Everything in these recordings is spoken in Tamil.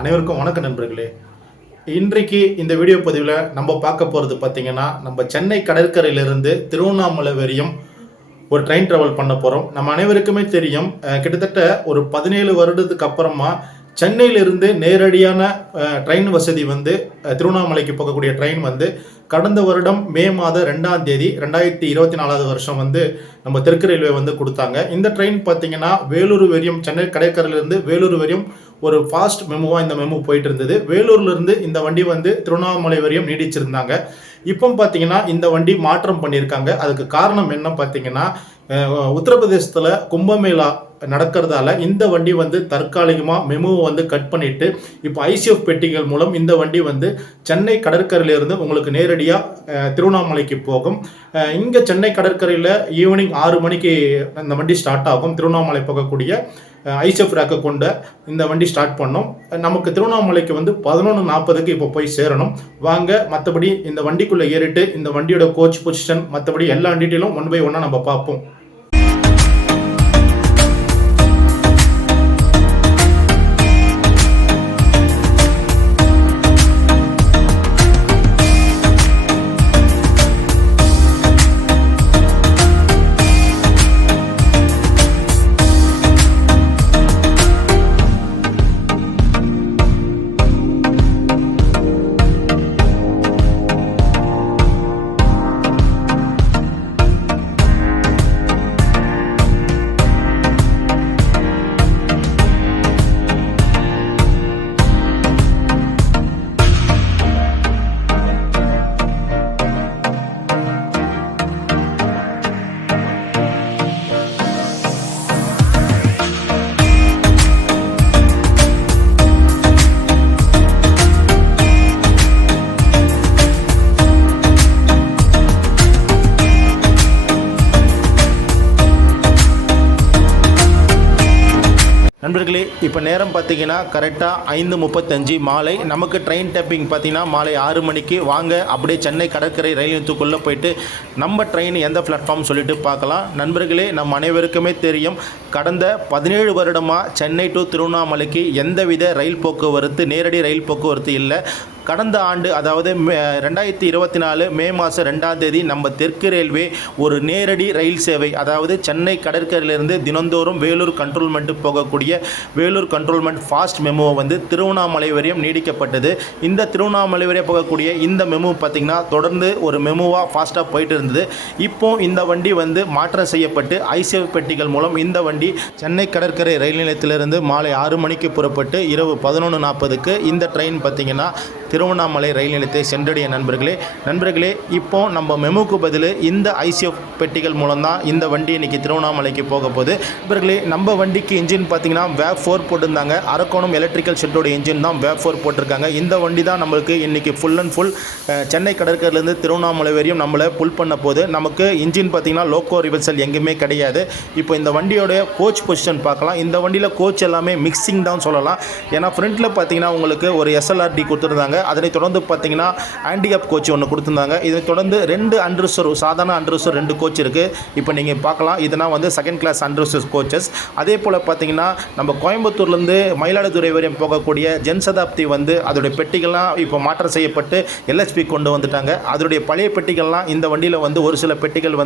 அனைவருக்கும் வணக்கம் நண்பர்களே. இன்றைக்கு இந்த வீடியோ பதிவில் நம்ம பார்க்க போகிறது பார்த்தீங்கன்னா, நம்ம சென்னை கடற்கரையிலிருந்து திருவண்ணாமலை வரையும் ஒரு ட்ரெயின் ட்ராவல் பண்ண போகிறோம். நம்ம அனைவருக்குமே தெரியும், கிட்டத்தட்ட ஒரு 17 வருடத்துக்கு அப்புறமா சென்னையிலிருந்து நேரடியான ட்ரெயின் வசதி திருவண்ணாமலைக்கு போகக்கூடிய ட்ரெயின் கடந்த வருடம் மே மாதம் 2ஆம் தேதி 2024 வருஷம் நம்ம தெற்கு ரயில்வே கொடுத்தாங்க. இந்த ட்ரெயின் பார்த்தீங்கன்னா வேலூர் வரையும், சென்னை கடற்கரையிலிருந்து வேலூர் வரையும் ஒரு ஃபாஸ்ட் மெமுவாக இந்த மெமு போயிட்டு இருந்தது. வேலூர்லேருந்து இந்த வண்டி திருவண்ணாமலை வரையும் நீடிச்சிருந்தாங்க. இப்போ பார்த்தீங்கன்னா இந்த வண்டி மாற்றம் பண்ணியிருக்காங்க. அதுக்கு காரணம் என்ன பார்த்தீங்கன்னா, உத்தரப்பிரதேசத்தில் கும்பமேளா நடக்கிறதால இந்த வண்டி தற்காலிகமாக மெமுவை கட் பண்ணிட்டு இப்போ ஐசிஎஃப் பெட்டிகள் மூலம் இந்த வண்டி சென்னை கடற்கரையிலிருந்து உங்களுக்கு நேரடியாக திருவண்ணாமலைக்கு போகும். இங்கே சென்னை கடற்கரையில் ஈவினிங் 6 மணிக்கு இந்த வண்டி ஸ்டார்ட் ஆகும். திருவண்ணாமலை போகக்கூடிய ஐசிஎஃப் ரேக்கை கொண்ட இந்த வண்டி ஸ்டார்ட் பண்ணோம். நமக்கு திருவண்ணாமலைக்கு 11:40க்கு இப்போ போய் சேரணும். வாங்க மற்றபடி இந்த வண்டிக்குள்ளே ஏறிட்டு இந்த வண்டியோட கோச் பொசிஷன் மற்றபடி எல்லா டீட்டெயிலும் 1 by 1 நம்ம பார்ப்போம். நண்பர்களே, இப்போ நேரம் பார்த்தீங்கன்னா கரெக்டாக 5:35 மாலை. நமக்கு ட்ரெயின் டேப்பிங் பார்த்தீங்கன்னா மாலை 6 மணிக்கு. வாங்க அப்படியே சென்னை கடற்கரை ரயில் நிலையத்துக்குள்ளே போயிட்டு நம்ம ட்ரெயின் எந்த பிளாட்ஃபார்ம் சொல்லிட்டு பார்க்கலாம். நண்பர்களே, நம்ம அனைவருக்குமே தெரியும், கடந்த 17 வருடமாக சென்னை டு திருவண்ணாமலைக்கு எந்தவித ரயில் போக்குவரத்து, நேரடி ரயில் போக்குவரத்து இல்லை. கடந்த ஆண்டு, அதாவது 2024 மே மாதம் 2ஆம் தேதி நம்ம தெற்கு ரயில்வே ஒரு நேரடி ரயில் சேவை, அதாவது சென்னை கடற்கரையிலிருந்து தினந்தோறும் வேலூர் கண்ட்ரோல்மெண்ட்டு போகக்கூடிய வேலூர் கண்ட்ரோல்மெண்ட் ஃபாஸ்ட் மெமுவை திருவண்ணாமலை வரையும் நீடிக்கப்பட்டது. இந்த திருவண்ணாமலை வரையும் போகக்கூடிய இந்த மெமு பார்த்திங்கன்னா தொடர்ந்து ஒரு மெமுவாக ஃபாஸ்ட்டாக போயிட்டு இருந்தது. இப்போ இந்த வண்டி மாற்றம் செய்யப்பட்டு ஐசிஎஃப் பெட்டிகள் மூலம் இந்த வண்டி சென்னை கடற்கரை ரயில் நிலையத்திலிருந்து மாலை 6 மணிக்கு புறப்பட்டு இரவு 11:40க்கு இந்த ட்ரெயின் பார்த்திங்கன்னா திருவண்ணாமலை ரயில் நிலையத்தை சென்றடைய நண்பர்களே, இப்போ நம்ம மெமுக்கு பதில் இந்த ஐசிஎஃப் பெட்டிகள் மூலம் தான் இந்த வண்டி இன்றைக்கி திருவண்ணாமலைக்கு போக போகுது. நண்பர்களே, நம்ம வண்டிக்கு இன்ஜின் பார்த்திங்கன்னா வேவ் 4 போட்டிருந்தாங்க. அரக்கோணம் எலக்ட்ரிக்கல் ஷெட்டோட இன்ஜின் தான் வேவ் 4 போட்டிருக்காங்க. இந்த வண்டி தான் நம்மளுக்கு இன்றைக்கி ஃபுல் அண்ட் ஃபுல் சென்னை கடற்கரையிலேருந்து திருவண்ணாமலை வரையும் நம்மளை புல் பண்ண போது. நமக்கு இன்ஜின் பார்த்திங்கன்னா லோக்கோ ரிவர்சல் எங்கேயுமே கிடையாது. இப்போ இந்த வண்டியோட கோச் பொசிஷன் பார்க்கலாம். இந்த வண்டியில் கோச் எல்லாமே மிக்சிங் தான் சொல்லலாம். ஏன்னா ஃப்ரண்ட்டில் பார்த்திங்கன்னா உங்களுக்கு ஒரு எஸ்எல்ஆர்டி கொடுத்துருந்தாங்க. அதனை தொடர்ந்து பார்த்தீங்கன்னா ஆன்டிகப் கோச் ஒன்று கொடுத்துருந்தாங்க. இதை தொடர்ந்து 2 அன்ரிசர்வ், சாதாரண அன்ரிசர்வ் 2 கோச் இருக்குது. இப்போ நீங்கள் பார்க்கலாம், இதெல்லாம் செகண்ட் கிளாஸ் அன்ரிசர்வ் கோச்சஸ். அதே போல் பார்த்தீங்கன்னா நம்ம கோயம்புத்தூர்லேருந்து மயிலாடுதுறை வரையும் போகக்கூடிய ஜன்சதாப்தி அதோடைய பெட்டிகள்லாம் இப்போ மாற்றம் செய்யப்பட்டு எல்ஹெச்பி கொண்டு வந்துட்டாங்க. அதோடைய பழைய பெட்டிகள்லாம் இந்த வண்டியில் ஒரு சில பெட்டிகள்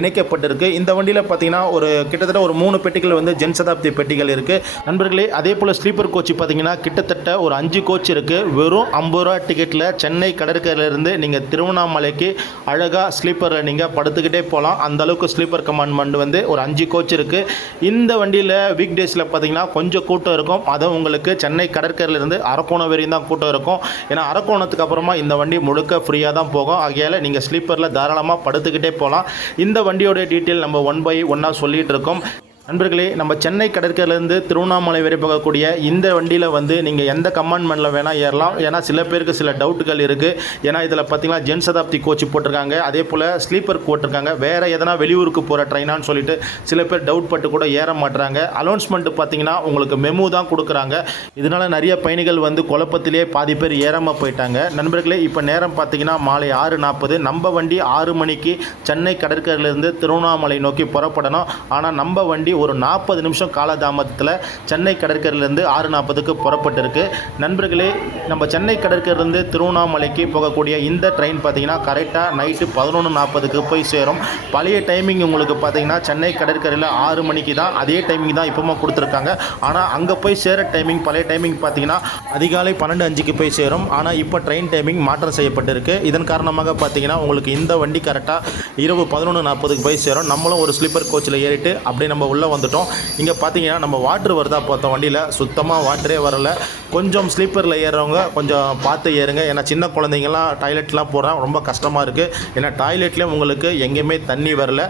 இணைக்கப்பட்டிருக்கு. இந்த வண்டியில் பார்த்தீங்கன்னா கிட்டத்தட்ட ஒரு 3 பெட்டிகள் ஜன்சதாப்தி பெட்டிகள் இருக்குது. நண்பர்களே, அதே போல் ஸ்லீப்பர் கோச் பார்த்தீங்கன்னா கிட்டத்தட்ட ஒரு 5 கோச் இருக்குது. வெறும் 50 ரூபா டிக்கெட்டில் சென்னை கடற்கரையிலேருந்து நீங்கள் திருவண்ணாமலைக்கு அழகாக ஸ்லீப்பரில் நீங்கள் படுத்துக்கிட்டே போகலாம். அந்தளவுக்கு ஸ்லீப்பர் கம்பார்ட்மெண்ட் ஒரு 5 கோச் இருக்குது. இந்த வண்டியில் வீக் டேஸில் பார்த்தீங்கன்னா கொஞ்சம் கூட்டம் இருக்கும். அதை உங்களுக்கு சென்னை கடற்கரையிலேருந்து அரக்கோணம் வரையும் தான் கூட்டம் இருக்கும். ஏன்னா அரக்கோணத்துக்கு அப்புறமா இந்த வண்டி முழுக்க ஃப்ரீயாக தான் போகும். ஆகையால் நீங்கள் ஸ்லீப்பரில் தாராளமாக படுத்துக்கிட்டே போகலாம். இந்த வண்டியோடைய டீட்டெயில் நம்ம 1 by 1 சொல்லிகிட்டு இருக்கோம். நண்பர்களே, நம்ம சென்னை கடற்கரையிலேருந்து திருவண்ணாமலை வரை போகக்கூடிய இந்த வண்டியில் நீங்கள் எந்த கம்பார்ட்மெண்ட்டில் வேணால் ஏறலாம். ஏன்னா சில பேருக்கு சில டவுட்டுகள் இருக்குது. ஏன்னா இதில் பார்த்தீங்கன்னா ஜன்சதாப்தி கோச் போட்டிருக்காங்க, அதே போல் ஸ்லீப்பர் போட்டிருக்காங்க. வேறு எதனா வெளியூருக்கு போகிற ட்ரெயினான்னு சொல்லிட்டு சில பேர் டவுட் பட்டு கூட ஏற மாட்டுறாங்க. அனௌன்ஸ்மெண்ட்டு பார்த்தீங்கன்னா உங்களுக்கு மெமு தான் கொடுக்குறாங்க. இதனால் நிறைய பயணிகள் குழப்பத்திலே பாதி பேர் ஏறாமல் போயிட்டாங்க. நண்பர்களே, இப்போ நேரம் பார்த்தீங்கன்னா மாலை 6:40. நம்ம வண்டி 6 மணிக்கு சென்னை கடற்கரையிலேருந்து திருவண்ணாமலை நோக்கி புறப்படணும். ஆனால் நம்ம வண்டி ஒரு 40 நிமிஷம் காலதாமதத்தில் சென்னை கடற்கரையிலேருந்து 6:40க்கு புறப்பட்டிருக்கு. நண்பர்களே, நம்ம சென்னை கடற்கரையிலேருந்து திருவண்ணாமலைக்கு போகக்கூடிய இந்த ட்ரெயின் பார்த்திங்கன்னா கரெக்டாக நைட்டு 11:40க்கு போய் சேரும். பழைய டைமிங் உங்களுக்கு பார்த்திங்கன்னா சென்னை கடற்கரையில் 6 மணிக்கு தான், அதே டைமிங் தான் இப்போமா கொடுத்துருக்காங்க. ஆனால் அங்கே போய் சேர டைமிங் பழைய டைமிங் பார்த்திங்கன்னா அதிகாலை 12:05க்கு போய் சேரும். ஆனால் இப்போ ட்ரெயின் டைமிங் மாற்றம் செய்யப்பட்டிருக்கு. இதன் காரணமாக பார்த்திங்கன்னா உங்களுக்கு இந்த வண்டி கரெக்டாக இரவு 11:40க்கு போய் சேரும். நம்மளும் ஒரு ஸ்லீப்பர் கோச்சில் ஏறிட்டு அப்படியே நம்ம உள்ளே வந்துட்டோம். இங்கே பார்த்தீங்கன்னா நம்ம வாட்ரு வருதா பார்த்தோம், வண்டியில் சுத்தமாக வாட்டரே வரல. கொஞ்சம் ஸ்லீப்பரில் ஏறுறவங்க கொஞ்சம் பார்த்து ஏறுங்க. ஏன்னா சின்ன குழந்தைங்கள்லாம் டாய்லெட்லாம் போகிறான், ரொம்ப கஷ்டமாக இருக்குது. ஏன்னா டாய்லெட்லேயும் உங்களுக்கு எங்கேயுமே தண்ணி வரல.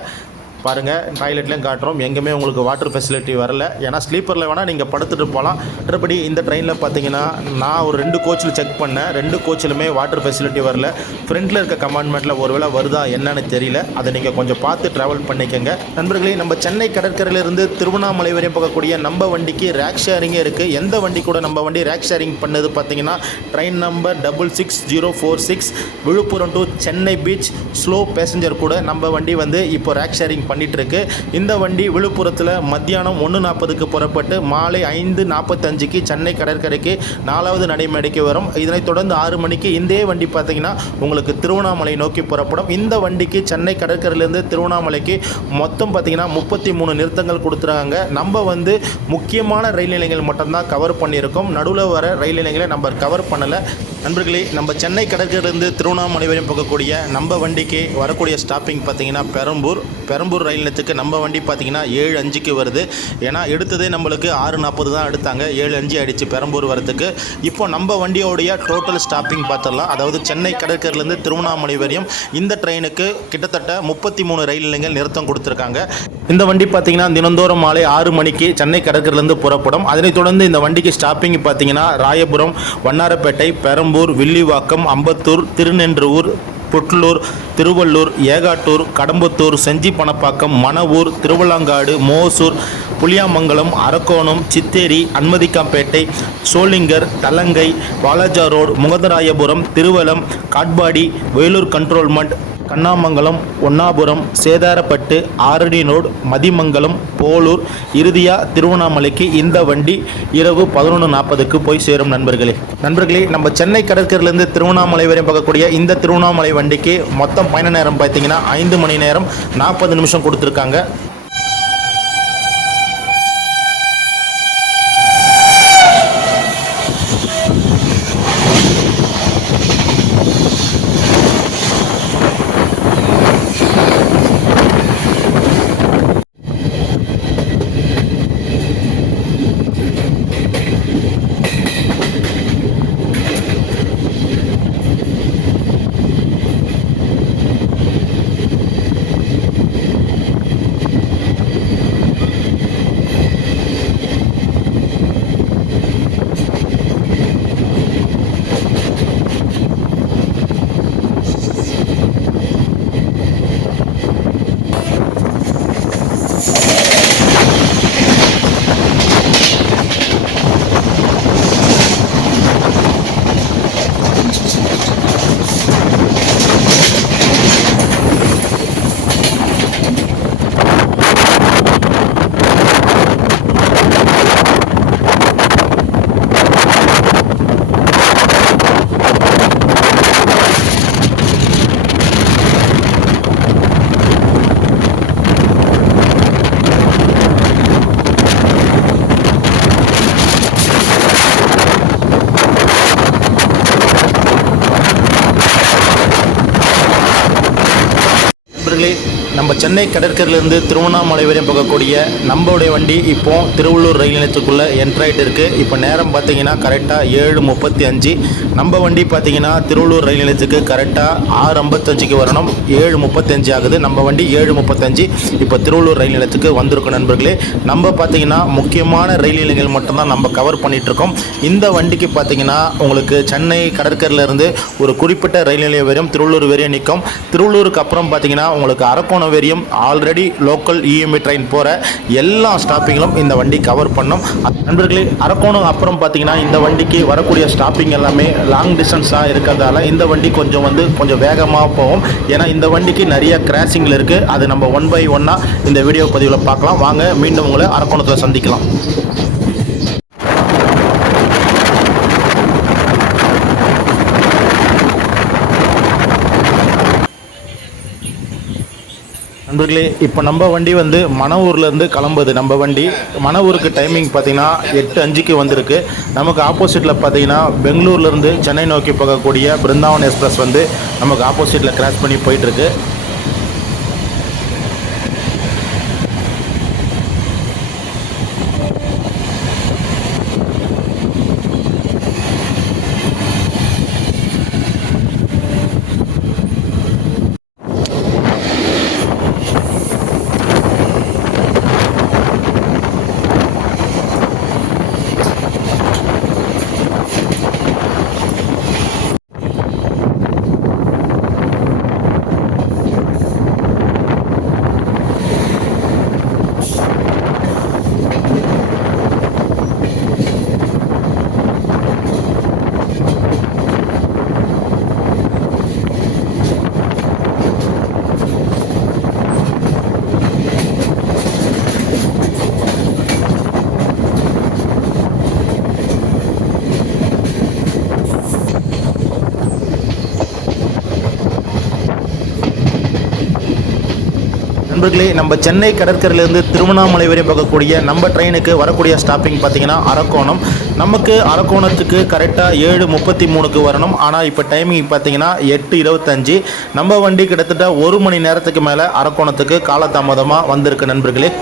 பாருங்கள், டாய்லெட்லேயும் காட்டுறோம், எங்கேயுமே உங்களுக்கு வாட்டர் ஃபெசிலிட்டி வரல. ஏன்னா ஸ்லீப்பரில் வேணால் நீங்கள் படுத்துட்டு போகலாம். மற்றபடி இந்த ட்ரெயினில் பார்த்தீங்கன்னா நான் ஒரு 2 கோச்சில் செக் பண்ணேன், 2 கோச்சிலுமே வாட்டர் ஃபெசிலிட்டி வரல. ஃப்ரண்ட்டில் இருக்க கம்பார்ட்மெண்ட்டில் ஒருவேளை வருதா என்னன்னு தெரியல, அதை நீங்கள் கொஞ்சம் பார்த்து ட்ராவல் பண்ணிக்கோங்க. நண்பர்களே, நம்ம சென்னை கடற்கரையிலிருந்து திருவண்ணாமலை வரையும் போகக்கூடிய நம்ம வண்டிக்கு ரேக் ஷேரிங்கே இருக்குது. எந்த வண்டி கூட நம்ம வண்டி ரேக் ஷேரிங் பண்ணது பார்த்தீங்கன்னா train number 66046 Villupuram to Chennai beach slow passenger கூட நம்ம வண்டி வந்து இப்போ ரேக் ஷேரிங் பண்ணிட்டு இருக்கு. இந்த வண்டி விழுப்புரத்தில் மத்தியானம் 1:40க்கு புறப்பட்டு மாலை 5:45க்கு சென்னை கடற்கரைக்கு 4வது நடைமேடைக்கு வரும். இதனைத் தொடர்ந்து 6 மணிக்கு இந்த வண்டி பார்த்தீங்கன்னா உங்களுக்கு திருவண்ணாமலை நோக்கி புறப்படும். இந்த வண்டிக்கு சென்னை கடற்கரையிலேருந்து திருவண்ணாமலைக்கு மொத்தம் பார்த்தீங்கன்னா 33 நிறுத்தங்கள் கொடுத்துருக்காங்க. நம்ம வந்து முக்கியமான ரயில் நிலையங்கள் மட்டும்தான் கவர் பண்ணியிருக்கோம். நடுவில் வர ரயில் நிலையங்களை நம்ம கவர் பண்ணலை. நண்பர்களே, நம்ம சென்னை கடற்கரையிலிருந்து திருவண்ணாமலை வரையும் போகக்கூடிய நம்ம வண்டிக்கு வரக்கூடிய ஸ்டாப்பிங் பார்த்தீங்கன்னா பெரம்பூர் ரயில் நிலையத்துக்கு நம்ம வண்டி பார்த்தீங்கன்னா 7:05க்கு வருது. ஏன்னா எடுத்ததே நம்மளுக்கு 6:40 தான் எடுத்தாங்க, 7:05 ஆகிடுச்சு பெரம்பூர் வரத்துக்கு. இப்போ நம்ம வண்டியோடைய டோட்டல் ஸ்டாப்பிங் பார்த்துடலாம். அதாவது சென்னை கடற்கரையிலேருந்து திருவண்ணாமலை வரையும் இந்த ட்ரெயினுக்கு கிட்டத்தட்ட 33 ரயில் நிலையங்கள் நிறுத்தம் கொடுத்துருக்காங்க. இந்த வண்டி பார்த்தீங்கன்னா தினந்தோறும் மாலை 6 மணிக்கு சென்னை கடற்கரையிலேருந்து புறப்படும். அதனைத் தொடர்ந்து இந்த வண்டிக்கு ஸ்டாப்பிங் பார்த்தீங்கன்னா Royapuram, Vannarapettai, Perambur, Villivakkam, Ambattur, Tirunindravur, Putlur, Tiruvallur, Egattur, Kadambattur, Senji Panappakkam, Manavur, Tiruvalangadu, Mosur, Puliyamangalam, Arakkonam, Chitteri, Anvardikhanpet, Sholinghur, Thalangai, Walajah road, Mukundarayapuram, Thiruvalam, Katpadi, Vellore cantonment, Kannamangalam, Onnupuram, Setharapattu, Arani road, Madimangalam, Polur, இறுதியாக திருவண்ணாமலைக்கு இந்த வண்டி இரவு 11:40க்கு போய் சேரும். நண்பர்களே, நம்ம சென்னை கடற்கரையிலேருந்து திருவண்ணாமலை வரை பார்க்கக்கூடிய இந்த திருவண்ணாமலை வண்டிக்கு மொத்தம் பயண நேரம் பார்த்தீங்கன்னா 5 மணி நேரம் 40 நிமிஷம் கொடுத்துருக்காங்க. நம்ம சென்னை கடற்கரையிலேருந்து திருவண்ணாமலை வரையும் போகக்கூடிய நம்மளுடைய வண்டி இப்போ திருவள்ளூர் ரயில் நிலையத்துக்குள்ளே என்ட்ராயிட்டு இருக்குது. இப்போ நேரம் பார்த்தீங்கன்னா கரெக்டாக 7:35. நம்ம வண்டி பார்த்தீங்கன்னா திருவள்ளூர் ரயில் நிலையத்துக்கு கரெக்டாக 6:55க்கு வரணும். 7:35 ஆகுது. நம்ம வண்டி 7:35 இப்போ திருவள்ளூர் ரயில் நிலையத்துக்கு வந்திருக்கும். நண்பர்களே, நம்ம பார்த்தீங்கன்னா முக்கியமான ரயில் நிலையங்கள் மட்டும்தான் நம்ம கவர் பண்ணிகிட்ருக்கோம். இந்த வண்டிக்கு பார்த்தீங்கன்னா உங்களுக்கு சென்னை கடற்கரையிலேருந்து ஒரு குறிப்பிட்ட ரயில் நிலையம் வரையும் திருவள்ளூர் வரையும் நிற்கும். திருவள்ளூருக்கு அப்புறம் பார்த்தீங்கன்னா உங்களுக்கு அரக்கோணம் வெரியம் ஆல்ரெடி லோக்கல் இஎம்ஐ ட்ரெயின் போகிற எல்லா ஸ்டாப்பிங்களும் இந்த வண்டி கவர் பண்ணும். நண்பர்களே, அரக்கோணம் அப்புறம் பார்த்தீங்கன்னா இந்த வண்டிக்கு வரக்கூடிய ஸ்டாப்பிங் எல்லாமே லாங் டிஸ்டன்ஸாக இருக்கிறதால இந்த வண்டி கொஞ்சம் வேகமாக போகும். ஏன்னா இந்த வண்டிக்கு நிறைய கிராசிங்கில் இருக்குது. அது நம்ம 1 by 1 இந்த வீடியோ பதிவில் பார்க்கலாம். வாங்க, மீண்டும் உங்களை அரக்கோணத்தில் சந்திக்கலாம். நண்பர்களே, இப்போ நம்ம வண்டி மணவூர்லேருந்து கிளம்புது. நம்ம வண்டி மணவூருக்கு டைமிங் பார்த்தீங்கன்னா 8:05க்கு வந்திருக்கு. நமக்கு ஆப்போசிட்டில் பார்த்தீங்கன்னா பெங்களூர்லேருந்து சென்னை நோக்கி போகக்கூடிய பிருந்தாவன் எக்ஸ்பிரஸ் நமக்கு ஆப்போசிட்டில் கிராஸ் பண்ணி போயிட்டுருக்கு. நண்பர்களே, நம்ம சென்னை கடற்கரையிலேருந்து திருவண்ணாமலை வரை போகக்கூடிய நம்ம ட்ரெயினுக்கு வரக்கூடிய ஸ்டாப்பிங் பார்த்தீங்கன்னா அரக்கோணம். நமக்கு அரக்கோணத்துக்கு கரெக்டாக 7:33க்கு வரணும். ஆனால் இப்போ டைமிங் பார்த்தீங்கன்னா 8:25. நம்ம வண்டி கிட்டத்தட்ட 1 மணி நேரத்துக்கு மேலே அரக்கோணத்துக்கு காலதாமதமாக வந்திருக்கு நண்பர்களே.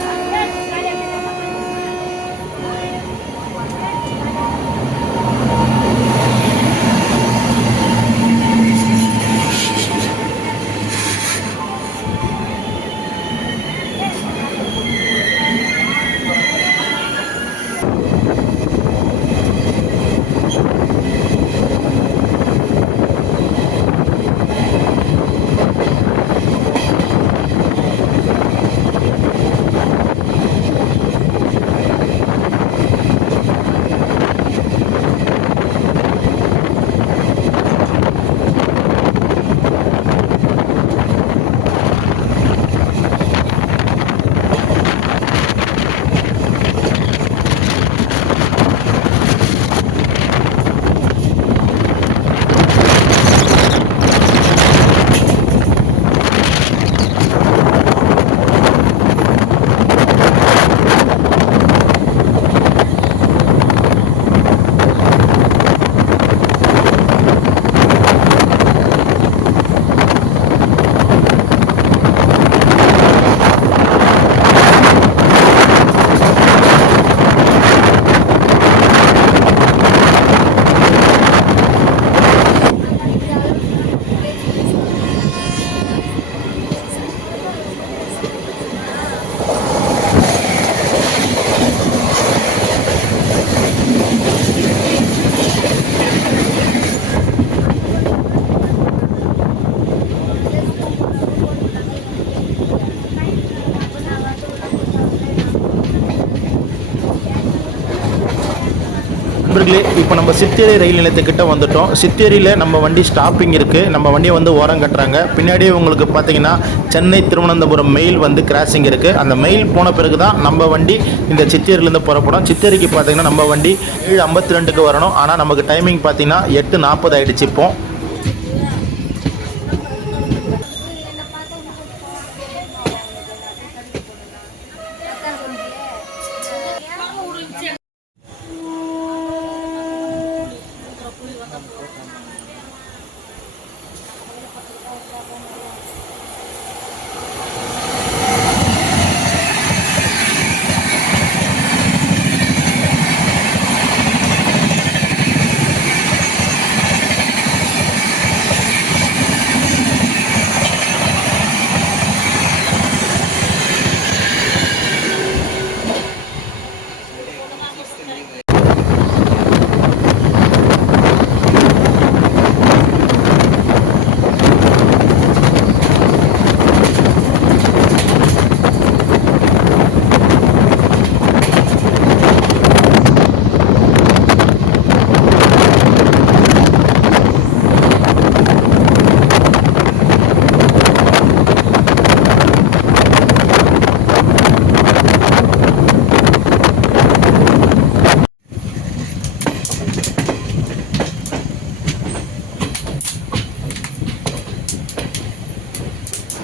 நண்பர்களே, இப்போ நம்ம சித்தேரி ரயில் நிலையத்துக்கிட்ட வந்துட்டோம். சித்தேரியில் நம்ம வண்டி ஸ்டாப்பிங் இருக்குது. நம்ம வண்டியை ஓரம் கட்டுறாங்க. பின்னாடியே உங்களுக்கு பார்த்தீங்கன்னா சென்னை திருவனந்தபுரம் மெயில் கிராசிங் இருக்குது. அந்த மெயில் போன பிறகு தான் நம்ம வண்டி இந்த சித்தேரியிலேருந்து புறப்படும். சித்தேரிக்கு பார்த்தீங்கன்னா நம்ம வண்டி 7:52க்கு வரணும். ஆனால் நமக்கு டைமிங் பார்த்தீங்கன்னா 8:40 ஆகிடுச்சு. இப்போ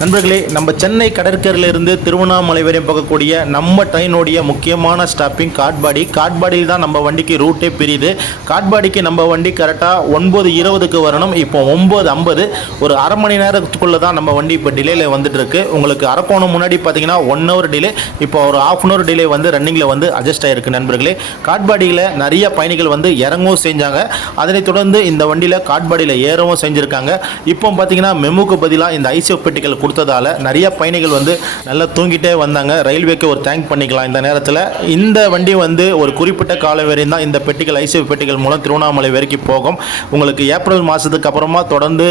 நண்பர்களே, நம்ம சென்னை கடற்கரையிலிருந்து திருவண்ணாமலை வரையும் போகக்கூடிய நம்ம ட்ரெயினுடைய முக்கியமான ஸ்டாப்பிங் காட்பாடியில் தான் நம்ம வண்டிக்கு ரூட்டே பிரியுது. காட்பாடிக்கு நம்ம வண்டி கரெக்டாக 9:20க்கு வரணும். இப்போ 9:50, ஒரு அரை மணி நேரத்துக்குள்ளே தான் நம்ம வண்டி இப்போ டிலேயில் வந்துட்டு இருக்கு. உங்களுக்கு அரக்கோணம் முன்னாடி பார்த்தீங்கன்னா 1 hour டிலே, இப்போ ஒரு ½ hour டிலே வந்து ரன்னிங்கில் வந்து அட்ஜஸ்ட் ஆகிருக்கு. நண்பர்களே, காட்பாடியில் நிறைய பயணிகள் வந்து இறங்கவும் செஞ்சாங்க. அதனைத் தொடர்ந்து இந்த வண்டியில் காட்பாடியில் ஏறவும் செஞ்சுருக்காங்க. இப்போ பார்த்தீங்கன்னா மெமுக்கு பதிலாக இந்த ஐசிஎஃப் பெட்டிகள் கொடுத்ததால நிறைய பயணிகள் வந்து நல்லா தூங்கிட்டே வந்தாங்க. ரயில்வேக்கு ஒரு தேங்க் பண்ணிக்கலாம். இந்த நேரத்தில் இந்த வண்டி வந்து ஒரு குறிப்பிட்ட காலம் வரையும் தான் இந்த பெட்டிகள் ஐசிஎஃப் பெட்டிகள் மூலம் திருவண்ணாமலை வரைக்கும் போகும். உங்களுக்கு ஏப்ரல் மாதத்துக்கு அப்புறமா தொடர்ந்து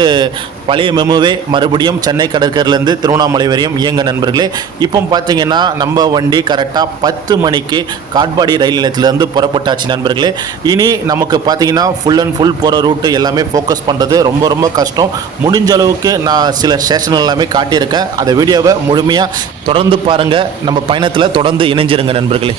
பழைய மெமுவே மறுபடியும் சென்னை கடற்கரையிலேருந்து திருவண்ணாமலை வரையும் இயங்க. நண்பர்களே, இப்போ பார்த்தீங்கன்னா நம்ம வண்டி கரெக்டாக 10 மணிக்கு காட்பாடி ரயில் நிலையத்திலேருந்து புறப்பட்டாச்சு. நண்பர்களே, இனி நமக்கு பார்த்தீங்கன்னா ஃபுல் அண்ட் ஃபுல் போகிற ரூட்டு எல்லாமே ஃபோக்கஸ் பண்ணுறது ரொம்ப ரொம்ப கஷ்டம். முடிஞ்ச அளவுக்கு நான் சில ஸ்டேஷன் எல்லாமே காட்டியிருக்கேன். அந்த வீடியோவை முழுமையாக தொடர்ந்து பாருங்கள். நம்ம பயணத்தில் தொடர்ந்து இணைஞ்சிருங்க நண்பர்களே.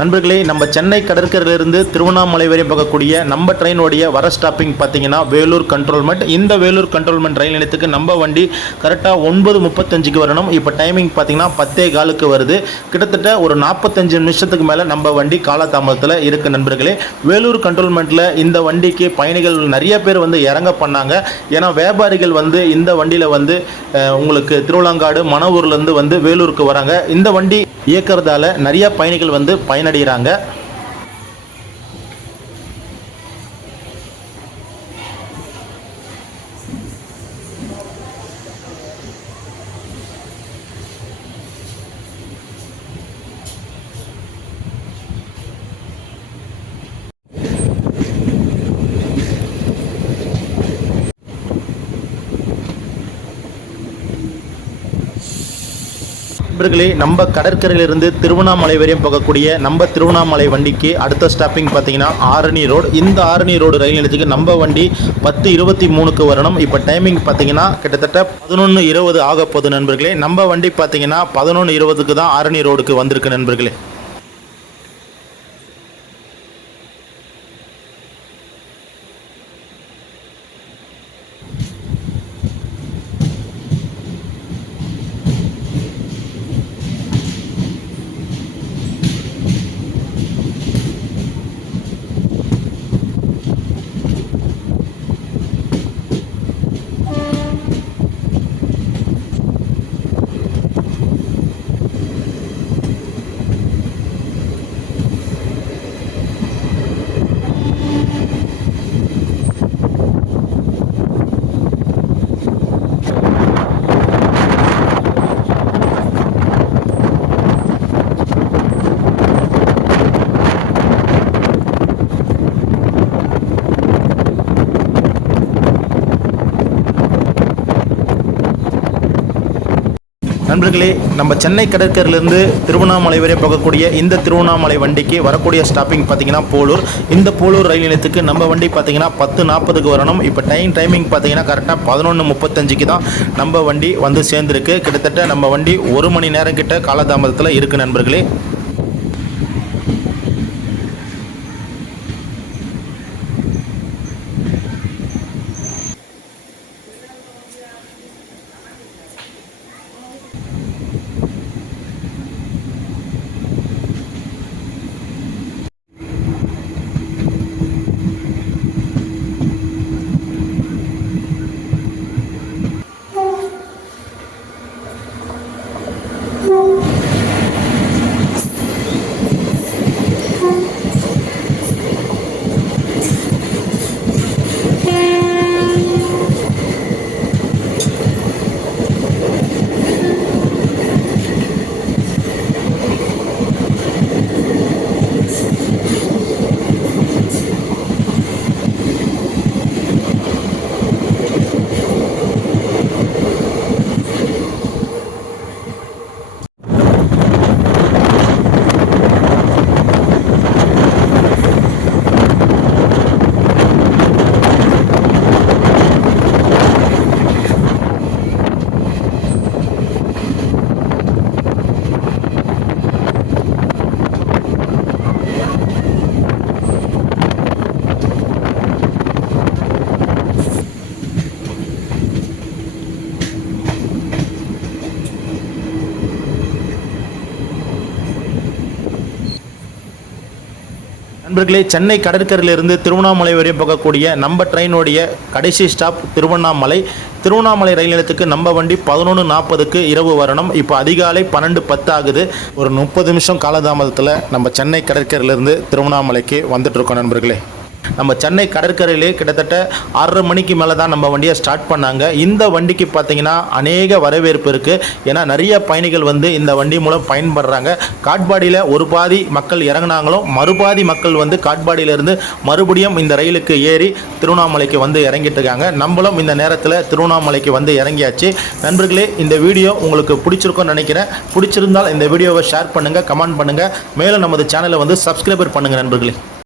நண்பர்களே, நம்ம சென்னை கடற்கரையிலிருந்து திருவண்ணாமலை வரை போகக்கூடிய நம்ம ட்ரெயினுடைய வர ஸ்டாப்பிங் பார்த்தீங்கன்னா வேலூர் கண்ட்ரோல்மெண்ட். இந்த வேலூர் கண்ட்ரோல்மெண்ட் ரயில் நிலையத்துக்கு நம்ம வண்டி கரெக்டாக 9:35க்கு வரணும். இப்போ டைமிங் பார்த்தீங்கன்னா 10:15க்கு வருது. கிட்டத்தட்ட ஒரு 45 நிமிஷத்துக்கு மேலே நம்ம வண்டி காலதாமதத்தில் இருக்குது. நண்பர்களே, வேலூர் கண்ட்ரோல்மெண்ட்டில் இந்த வண்டிக்கு பயணிகள் நிறைய பேர் வந்து இறங்க பண்ணாங்க. ஏன்னா வியாபாரிகள் வந்து இந்த வண்டியில் வந்து உங்களுக்கு திருவிழாங்காடு மணவூர்லேருந்து வந்து வேலூருக்கு வராங்க. இந்த வண்டி இயக்கிறதால நிறைய பயணிகள் வந்து பயனடைகிறாங்க. நண்பர்களே, நம்ம கடற்கரையிலிருந்து திருவண்ணாமலை வரையும் போகக்கூடிய நம்ம திருவண்ணாமலை வண்டிக்கு அடுத்த ஸ்டாப்பிங் பார்த்தீங்கன்னா ஆரணி ரோடு. இந்த ஆரணி ரோடு ரயில் நிலையத்துக்கு நம்ம வண்டி 10:23க்கு வரணும். இப்போ டைமிங் பார்த்தீங்கன்னா கிட்டத்தட்ட 11:20 ஆக போகுது. நண்பர்களே, நம்ம வண்டி பார்த்தீங்கன்னா 11:20க்கு தான் ஆரணி ரோடுக்கு வந்திருக்கு. நண்பர்களே, நண்பர்களே, நம்ம சென்னை கடற்கரையிலிருந்து திருவண்ணாமலை வரை போகக்கூடிய இந்த திருவண்ணாமலை வண்டிக்கு வரக்கூடிய ஸ்டாப்பிங் பார்த்தீங்கன்னா போலூர். இந்த போலூர் ரயில் நிலையத்துக்கு நம்ம வண்டி பார்த்தீங்கன்னா 10:40க்கு வரணும். இப்போ டைமிங் பார்த்தீங்கன்னா கரெக்டாக 11:35க்கு தான் நம்ம வண்டி வந்து சேர்ந்துருக்கு. கிட்டத்தட்ட நம்ம வண்டி 1 மணி நேரம் கிட்ட காலதாமதத்தில் இருக்குது. நண்பர்களே, நண்பர்களே, சென்னை கடற்கரையிலிருந்து திருவண்ணாமலை வரையும் போகக்கூடிய நம்ம ட்ரெயினுடைய கடைசி ஸ்டாப் திருவண்ணாமலை. திருவண்ணாமலை ரயில் நிலையத்துக்கு நம்ம வண்டி 11:40க்கு இரவு வரணும். இப்போ அதிகாலை 12:10 ஆகுது. ஒரு 30 நிமிஷம் காலதாமதத்தில் நம்ம சென்னை கடற்கரையிலிருந்து திருவண்ணாமலைக்கு வந்துட்டுருக்கோம் நண்பர்களே. நம்ம சென்னை கடற்கரையிலே கிட்டத்தட்ட 6:30 மணிக்கு மேலே தான் நம்ம வண்டியை ஸ்டார்ட் பண்ணாங்க. இந்த வண்டிக்கு பார்த்தீங்கன்னா அநேக வரவேற்பு இருக்குது. ஏன்னா நிறைய பயணிகள் வந்து இந்த வண்டி மூலம் பயன்படுறாங்க. காட்பாடியில் ஒரு பாதி மக்கள் இறங்கினாங்களும், மறுபாதி மக்கள் வந்து காட்பாடியிலேருந்து மறுபடியும் இந்த ரயிலுக்கு ஏறி திருவண்ணாமலைக்கு வந்து இறங்கிட்டு இருக்காங்க. நம்மளும் இந்த நேரத்தில் திருவண்ணாமலைக்கு வந்து இறங்கியாச்சு. நண்பர்களே, இந்த வீடியோ உங்களுக்கு பிடிச்சிருக்கும்னு நினைக்கிறேன். பிடிச்சிருந்தால் இந்த வீடியோவை ஷேர் பண்ணுங்கள், கமெண்ட் பண்ணுங்கள். மேலும் நமது சேனலை வந்து சப்ஸ்கிரைபர் பண்ணுங்கள் நண்பர்களே.